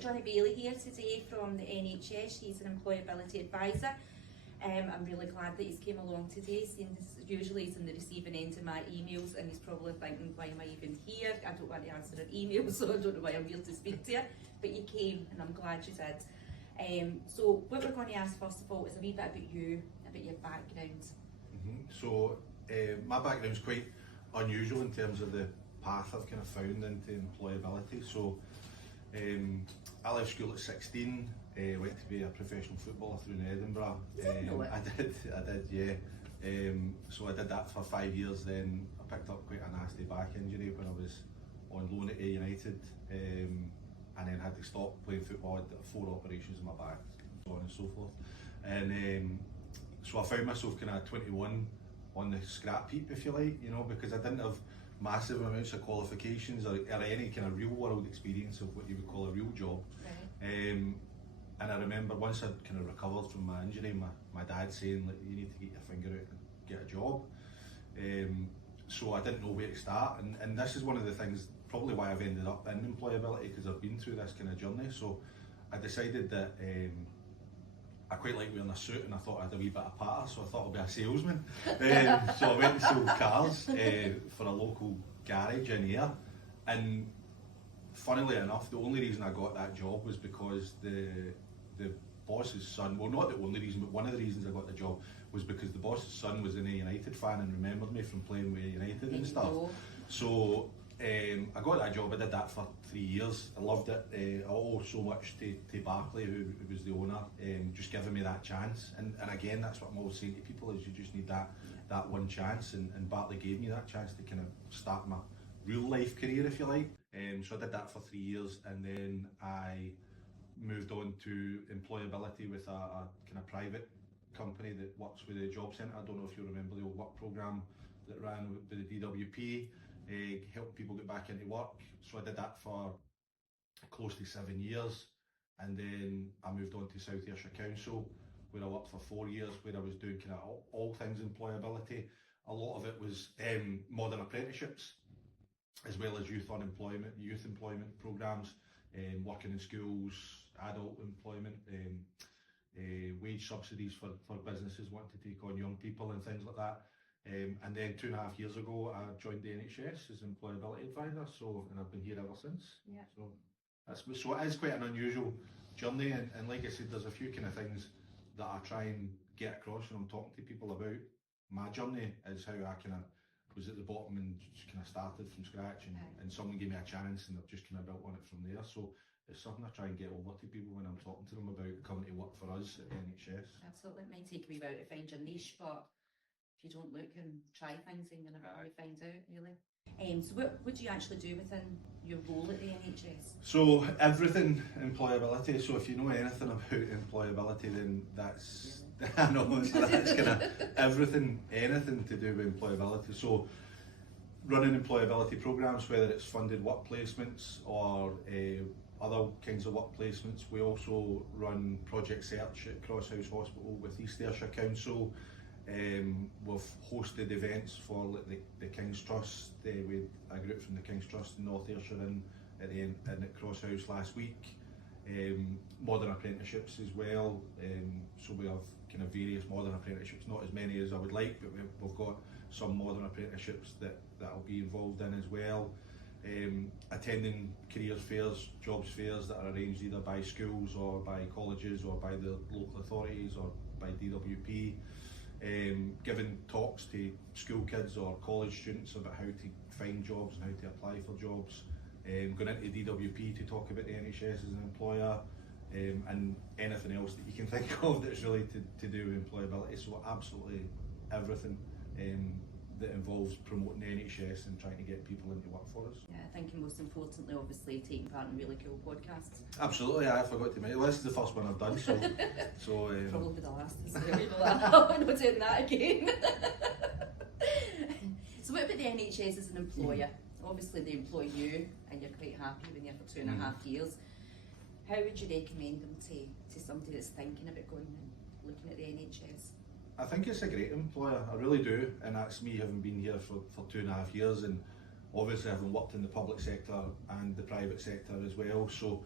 got Johnny Bailey here today from the NHS. He's an employability advisor. I'm really glad that he's came along today, seeing usually he's in the receiving end of my emails and he's probably thinking, why am I even here? I don't want to answer an email, so I don't know why I'm here to speak to you. But you came and I'm glad you did. So what we're going to ask first of all is a wee bit about you, about your background. So my background's quite unusual in terms of the path I've kind of found into employability. So I left school at 16, went to be a professional footballer through in Edinburgh. I did, yeah. So I did that for 5 years, then I picked up quite a nasty back injury when I was on loan at Ayr United, and then had to stop playing football. I had 4 operations in my back, so on and so forth. And so I found myself kind of 21 on the scrap heap, if you like, you know, because I didn't have massive amounts of qualifications or any kind of real world experience of what you would call a real job. Right. And I remember once I'd kind of recovered from my injury, my dad saying, like, you need to get your finger out and get a job. So I didn't know where to start, and this is one of the things, probably why I've ended up in employability, because I've been through this kind of journey. So I decided that I quite like wearing a suit, and I thought I had a wee bit of patter, so I thought I'd be a salesman. So I went to sell cars for a local garage in Ayr, and funnily enough, the only reason I got that job was because the boss's son, well, not the only reason, but one of the reasons I got the job was because the boss's son was an Ayr United fan and remembered me from playing with Ayr United and stuff. So I got that job. I did that for 3 years. I loved it. I owe so much to Barclay, who was the owner, just giving me that chance. And again, that's what I'm always saying to people, is you just need that one chance. And Barclay gave me that chance to kind of start my real life career, if you like. So I did that for 3 years, and then I moved on to employability with a kind of private company that works with the Job Centre. I don't know if you remember the old work programme that ran with the DWP. Help people get back into work. So I did that for close to 7 years, and then I moved on to South Ayrshire Council, where I worked for 4 years, where I was doing kind of all things employability. A lot of it was modern apprenticeships, as well as youth employment programmes, working in schools, adult employment, wage subsidies for businesses wanting to take on young people and things like that. And then 2.5 years ago, I joined the NHS as employability advisor. And I've been here ever since. Yeah. So it is quite an unusual journey, and like I said, there's a few kind of things that I try and get across when I'm talking to people about my journey, is how I kind of was at the bottom and just kind of started from scratch, and someone gave me a chance, and I've just kind of built on it from there. So it's something I try and get over to people when I'm talking to them about coming to work for us at NHS. Absolutely, it might take a wee while to find your niche, but if you don't look and try things, then you never really find out, really. So what do you actually do within your role at the NHS? So everything employability. So if you know anything about employability, then that's I know that's kind of anything to do with employability. So running employability programs, whether it's funded work placements or other kinds of work placements. We also run Project Search at Crosshouse Hospital with East Ayrshire Council. We've hosted events for the King's Trust with a group from the King's Trust in North Ayrshire in at Crosshouse last week. Modern apprenticeships as well. So we have kind of various modern apprenticeships, not as many as I would like, but we've got some modern apprenticeships that I'll be involved in as well. Attending careers fairs, jobs fairs that are arranged either by schools or by colleges or by the local authorities or by DWP. Giving talks to school kids or college students about how to find jobs and how to apply for jobs. Going into DWP to talk about the NHS as an employer, and anything else that you can think of that's related to do with employability. So absolutely everything that involves promoting the NHS and trying to get people into work for us. Yeah, I think most importantly, obviously, taking part in really cool podcasts. Absolutely, I forgot to mention. Well, this is the first one I've done, so probably the last as well. I'm not doing that again. So what about the NHS as an employer? Obviously they employ you and you're quite happy when you're for 2.5 years. How would you recommend them to somebody that's thinking about going and looking at the NHS? I think it's a great employer, I really do, and that's me having been here for 2.5 years, and obviously having worked in the public sector and the private sector as well. So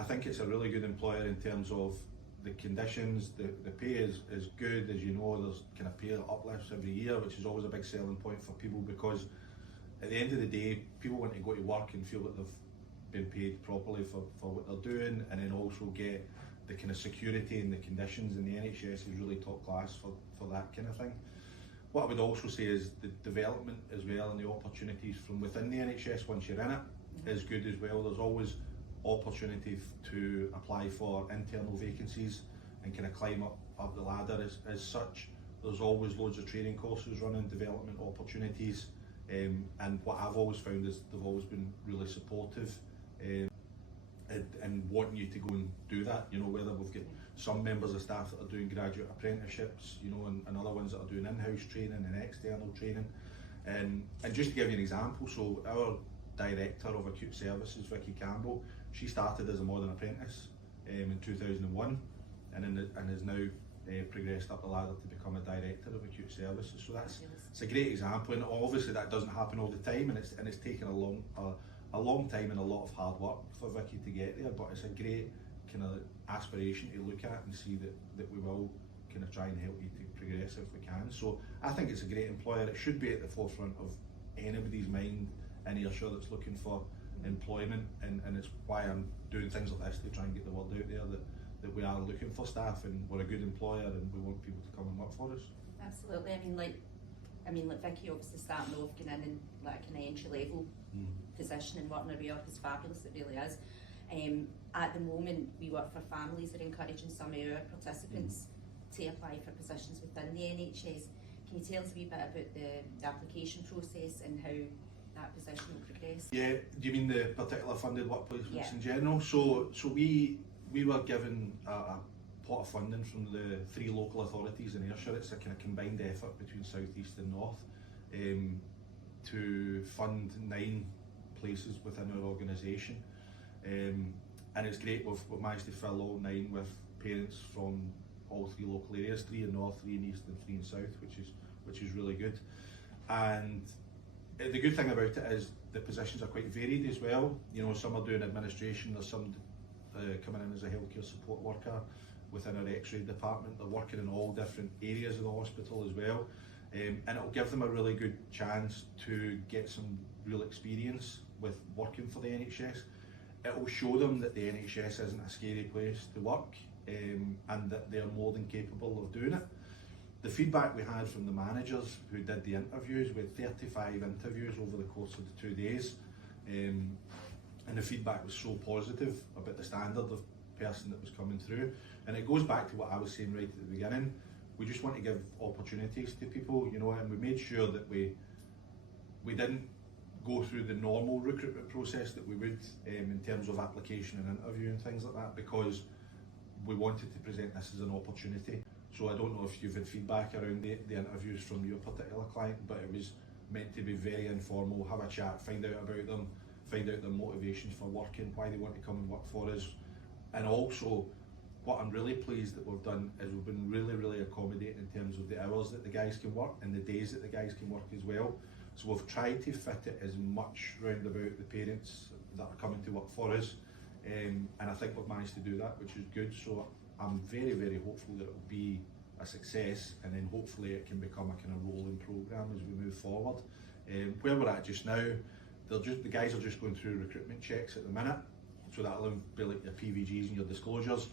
I think it's a really good employer in terms of the conditions, the pay is good, as you know, there's kind of pay uplifts every year, which is always a big selling point for people, because at the end of the day, people want to go to work and feel that they've been paid properly for what they're doing, and then also get the kind of security and the conditions in the NHS is really top class for that kind of thing. What I would also say is the development as well, and the opportunities from within the NHS once you're in it is good as well. There's always opportunity to apply for internal vacancies and kind of climb up the ladder as such. There's always loads of training courses running, development opportunities, and what I've always found is they've always been really supportive and wanting you to go and do that. You know, whether we've got some members of staff that are doing graduate apprenticeships, you know, and other ones that are doing in-house training and external training. And just to give you an example, so our Director of Acute Services, Vicky Campbell, she started as a modern apprentice in 2001 and has now progressed up the ladder to become a Director of Acute Services. So it's a great example, and obviously that doesn't happen all the time, and it's taken a long time and a lot of hard work for Vicky to get there, but it's a great kind of aspiration to look at and see that we will kind of try and help you to progress if we can. So I think it's a great employer. It should be at the forefront of anybody's mind in Ayrshire that's looking for employment, and it's why I'm doing things like this, to try and get the word out there that we are looking for staff and we're a good employer and we want people to come and work for us. Absolutely. I mean, like Vicky obviously starting off going in like an entry level position and working her way up is fabulous. It really is. At the moment, we work for families that are encouraging some of our participants to apply for positions within the NHS. Can you tell us a wee bit about the application process and how that position will progress? Yeah, do you mean the particular funded work placements in general? So we were given a pot of funding from the 3 local authorities in Ayrshire. It's a kind of combined effort between South East and North to fund 9 places within our organisation. And it's great, we've managed to fill all 9 with parents from all 3 local areas, 3 in North, 3 in East and 3 in South, which is really good. And the good thing about it is the positions are quite varied as well. You know, some are doing administration, there's some coming in as a healthcare support worker within our X-ray department. They're working in all different areas of the hospital as well, and it'll give them a really good chance to get some real experience with working for the NHS. It will show them that the NHS isn't a scary place to work, and that they're more than capable of doing it. The feedback we had from the managers who did the interviews, we had 35 interviews over the course of the 2 days, and the feedback was so positive about the standard of person that was coming through. And it goes back to what I was saying right at the beginning. We just want to give opportunities to people, you know, and we made sure that we didn't go through the normal recruitment process that we would in terms of application and interview and things like that, because we wanted to present this as an opportunity. So I don't know if you've had feedback around the interviews from your particular client, but it was meant to be very informal, have a chat, find out about them, find out their motivations for working, why they want to come and work for us. And also, what I'm really pleased that we've done is we've been really accommodating in terms of the hours that the guys can work and the days that the guys can work as well. So we've tried to fit it as much round about the parents that are coming to work for us, and I think we've managed to do that, which is good. So I'm very hopeful that it will be a success, and then hopefully it can become a kind of rolling programme as we move forward. Where we're at just now, the guys are just going through recruitment checks at the minute, so that'll be like your PVGs and your disclosures,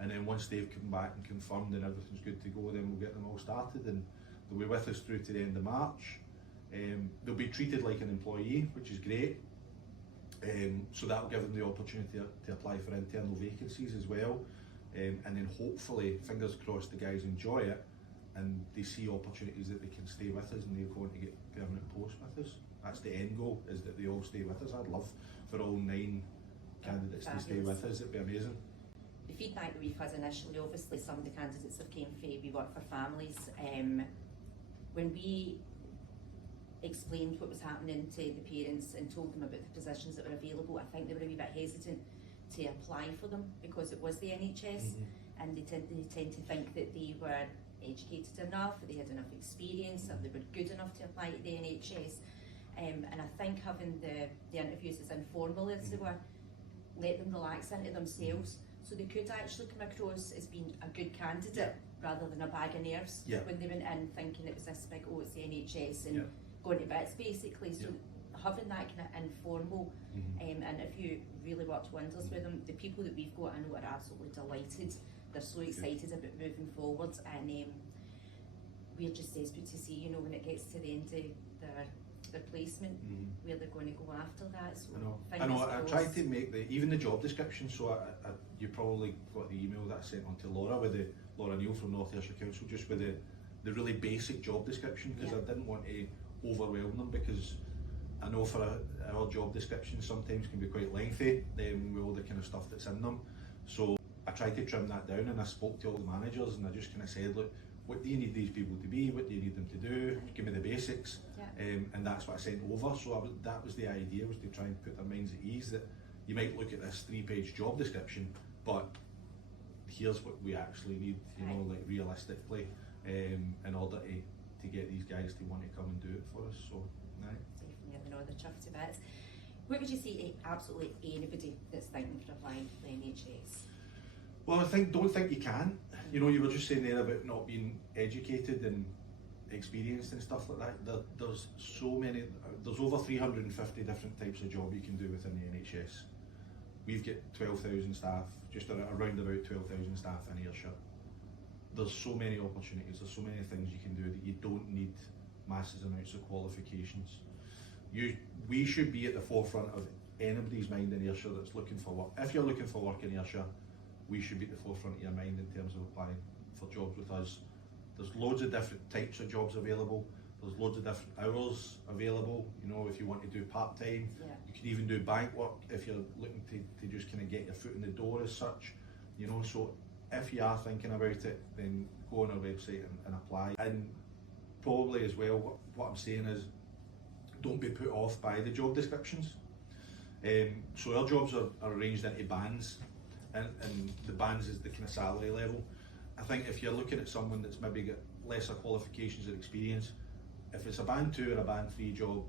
and then once they've come back and confirmed and everything's good to go, then we'll get them all started, and they'll be with us through to the end of March. They'll be treated like an employee, which is great, so that'll give them the opportunity to apply for internal vacancies as well, and then hopefully, fingers crossed, the guys enjoy it and they see opportunities that they can stay with us and they're going to get permanent posts with us. That's the end goal, is that they all stay with us. I'd love for all 9 candidates to stay with us. It'd be amazing. The feedback that we've had initially, obviously some of the candidates have came from We Work for Families. When we explained what was happening to the parents and told them about the positions that were available, I think they were a wee bit hesitant to apply for them because it was the NHS, and they tend to think that they were educated enough, or they had enough experience, or they were good enough to apply to the NHS. And I think having the interviews as informal as they were, let them relax into themselves, so they could actually come across as being a good candidate rather than a bag of nerves when they went in thinking it was this big, oh, it's the NHS and going to bits basically. So having that kind of informal, and if you really worked wonders with them, the people that we've got I know are absolutely delighted. They're so excited about moving forward, and we're just desperate to see, you know, when it gets to the end of their placement, where they're going to go after that. So I know. I tried to make even the job description. So you probably got the email that I sent on to Laura Laura Neal from North Ayrshire Council, just with the really basic job description, because I didn't want to overwhelm them, because I know for our job descriptions sometimes can be quite lengthy with all the kind of stuff that's in them. So I tried to trim that down, and I spoke to all the managers, and I just kind of said, look, what do you need these people to be? What do you need them to do? Give me the basics. And that's what I sent over. So that was the idea, was to try and put their minds at ease that you might look at this 3-page job description, but here's what we actually need, you know, like realistically, in order to get these guys to want to come and do it for us. So, definitely, I know they're chuffed to bits. What would you say to absolutely anybody that's thinking of applying for the NHS? Well, don't think you can. You know, you were just saying there about not being educated and experienced and stuff like that. There's so many. There's over 350 different types of job you can do within the NHS. We've got 12,000 staff, just around about 12,000 staff in Ayrshire. There's so many opportunities. There's so many things you can do that you don't need massive amounts of qualifications. We should be at the forefront of anybody's mind in Ayrshire that's looking for work. If you're looking for work in Ayrshire, we should be at the forefront of your mind in terms of applying for jobs with us. There's loads of different types of jobs available. There's loads of different hours available. You know, if you want to do part-time, you can even do bank work if you're looking to just kind of get your foot in the door as such. You know, so if you are thinking about it, then go on our website and apply. And probably as well, what I'm saying is, don't be put off by the job descriptions. So our jobs are arranged into bands, and the bands is the kind of salary level. I think if you're looking at someone that's maybe got lesser qualifications or experience, if it's a band 2 or a band 3 job,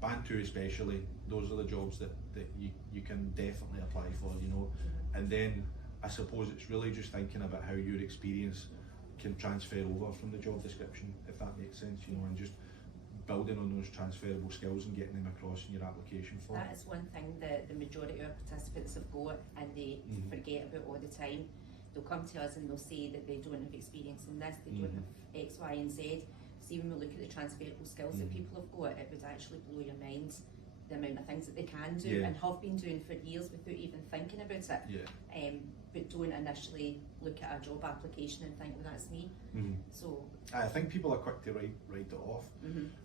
band 2 especially, those are the jobs that you can definitely apply for, you know. And then I suppose it's really just thinking about how your experience can transfer over from the job description, if that makes sense, you know, and just building on those transferable skills and getting them across in your application form. That is one thing that the majority of our participants have got, and they forget about all the time. They'll come to us and they'll say that they don't have experience in this, they don't have X, Y and Z. See, when we look at the transferable skills that people have got, it would actually blow your mind, the amount of things that they can do and have been doing for years without even thinking about it. But don't initially look at a job application and think, well, that's me. So I think people are quick to write it off,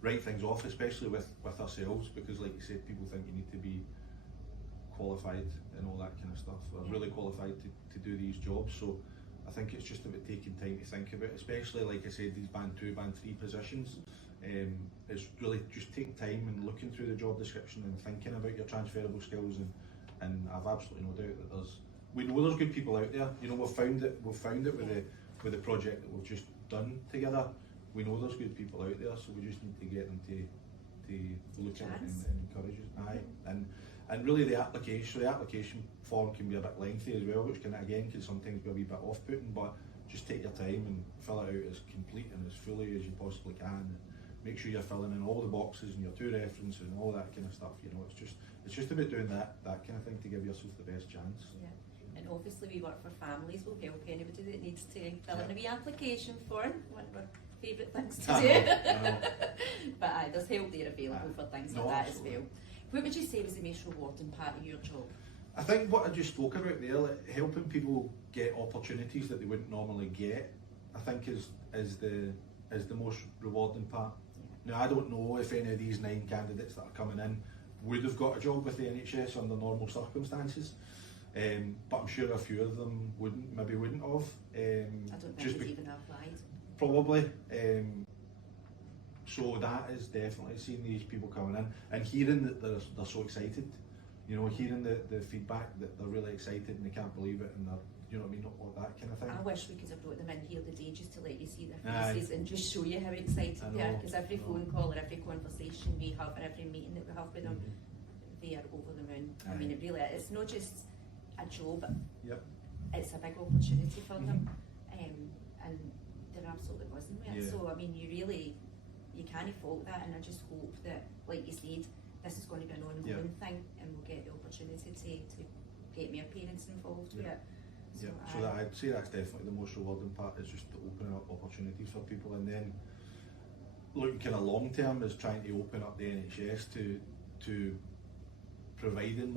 write things off, especially with ourselves, because like you said, people think you need to be qualified and all that kind of stuff, or really qualified to do these jobs. So I think it's just about taking time to think about it, especially like I said, these band 2, band 3 positions. It's really just taking time and looking through the job description and thinking about your transferable skills, and I've absolutely no doubt that we know there's good people out there. You know, we've found it with the project that we've just done together. We know there's good people out there, so we just need to get them to look at it and encourage it. And really the application form can be a bit lengthy as well, which can sometimes be a wee bit off-putting, but just take your time and fill it out as complete and as fully as you possibly can. Make sure you're filling in all the boxes and your 2 references and all that kind of stuff. You know, it's just about doing that kind of thing to give yourself the best chance. And obviously we work for families. We'll help anybody that needs to fill in a wee application form. One of our favourite things to do. But there's help there available for things like that as well. What would you say was the most rewarding part of your job? I think what I just spoke about there, like helping people get opportunities that they wouldn't normally get, I think is the most rewarding part. Now, I don't know if any of these 9 candidates that are coming in would have got a job with the NHS under normal circumstances, but I'm sure a few of them wouldn't have. I don't think they'd even have applied. Probably. So that is definitely seeing these people coming in and hearing that they're so excited. You know, hearing the feedback that they're really excited and they can't believe it, and they're, you know what I mean, all that kind of thing. I wish we could have brought them in here today just to let you see their faces and just show you how excited they are, because every phone call or every conversation we have or every meeting that we have with them, they are over the moon. I mean, it really, it's not just a job, Yep. it's a big opportunity for them, and they're absolutely buzzing with it. Yeah. So I mean, you can't fault that, and I just hope that, like you said, this is going to be an ongoing thing, and we'll get the opportunity to get more parents involved with it. So, Yeah, so that, I'd say that's definitely the most rewarding part, is just opening up opportunities for people, and then looking kind of long term is trying to open up the NHS to providing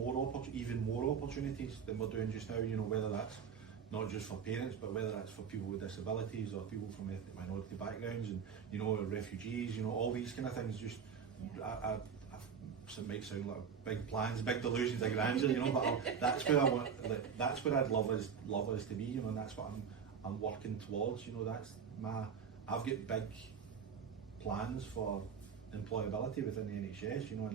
even more opportunities than we're doing just now. You know, whether that's not just for parents, but whether that's for people with disabilities or people from ethnic minority backgrounds, and you know, refugees. You know, all these kind of things. Just it might sound like big plans, big delusions of grandeur, you know, but that's where I want. Like, that's where I'd love us to be, you know, and that's what I'm working towards. You know, that's I've got big plans for employability within the NHS, you know,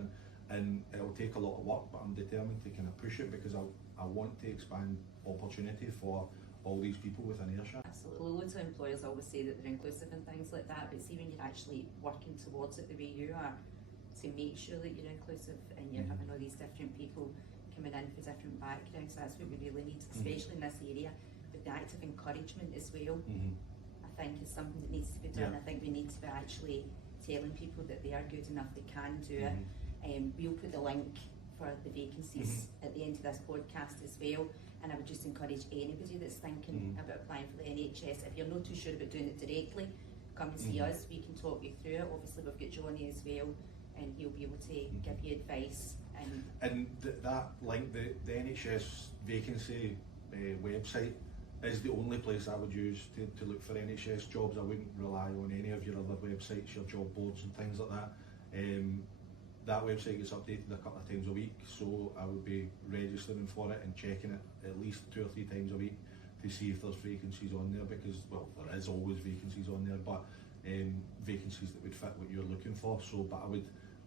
and it'll take a lot of work, but I'm determined to kind of push it, because I want to expand opportunity for all these people within Ayrshire. absolutely, loads of employers always say that they're inclusive and things like that, but see, when you're actually working towards it the way you are, to make sure that you're inclusive and you're having all these different people coming in for different backgrounds, that's what we really need, especially in this area. But the active encouragement as well, I think, is something that needs to be done. I think we need to be actually telling people that they are good enough, they can do it. We'll put the link for the vacancies at the end of this podcast as well, and I would just encourage anybody that's thinking about applying for the NHS, if you're not too sure about doing it directly, come and see us, we can talk you through it. Obviously we've got Johnny as well, and he'll be able to give you advice. And that link, the NHS vacancy website, is the only place I would use to look for NHS jobs. I wouldn't rely on any of your other websites, your job boards and things like that. That website gets updated a couple of times a week, so I would be registering for it and checking it at least 2 or 3 times a week to see if there's vacancies on there, because, well, there is always vacancies on there, but vacancies that would fit what you're looking for. So, but I would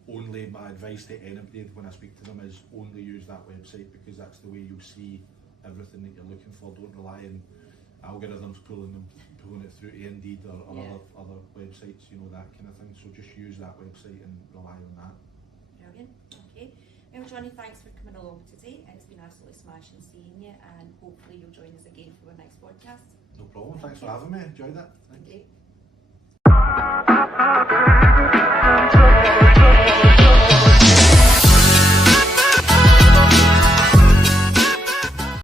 only, my advice to anybody when I speak to them is only use that website, because that's the way you'll see everything that you're looking for. Don't rely on algorithms pulling it through to Indeed or other websites, you know, that kind of thing. So just use that website and rely on that. Brilliant. Okay. Well, Johnny, thanks for coming along today. It's been absolutely smashing seeing you, and hopefully you'll join us again for our next podcast. No problem. Thanks for having me. Enjoyed it. Thanks. Okay.